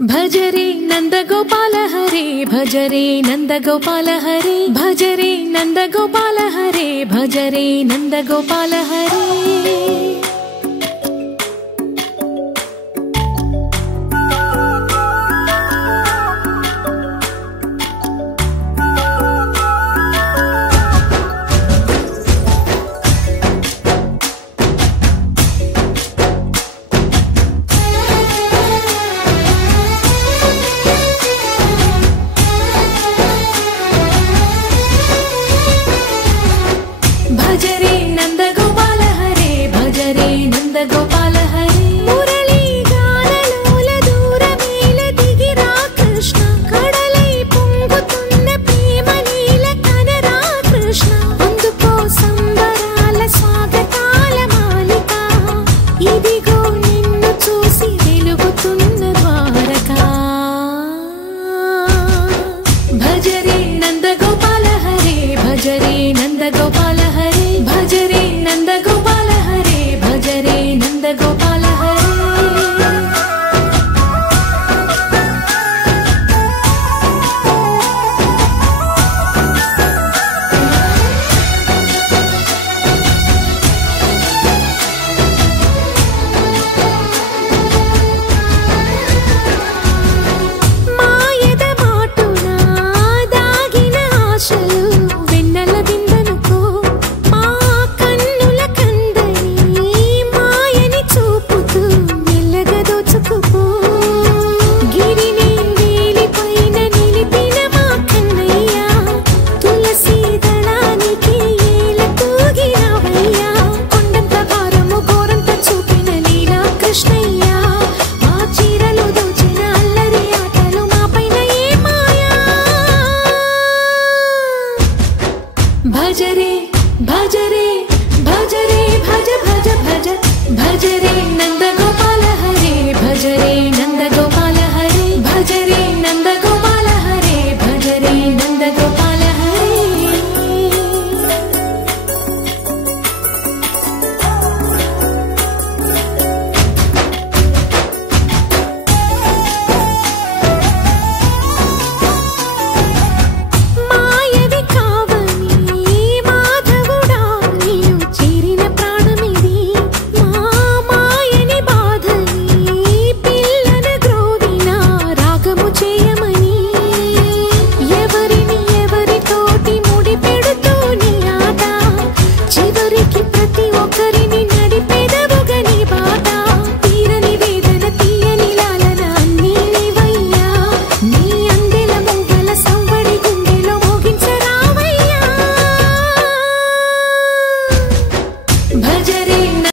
भजरे नंदगोपाल हरे भजरे नंदगोपाल हरे भजरे नंदगोपाल हरे भजरे नंदगोपाल हरे भजरे नंदगोपाल हरे भजरे नंदगोपाल हरे मुरली गानलोल दूरमेल दिगिरा कृष्ण कड़लै పొంగుతున్న ప్రేమ నీల కనరా కృష్ణ అందుకో సంబరాల స్వాగతాల మాలిక ఇదిగో నిన్ను చూసి వెలుగుతున్న ద్వారకా భజరే నందగోపాల హరే భజరే నందగోపాల भजरे नंदगोपाल हरे भजरे नंदगोपाल हरे మాయద మాటునా దాగిన ఆశలు వెన్నెల దిందనుకో भजरे भजरे भजरे भज भज भज भजरे नंदगोपाल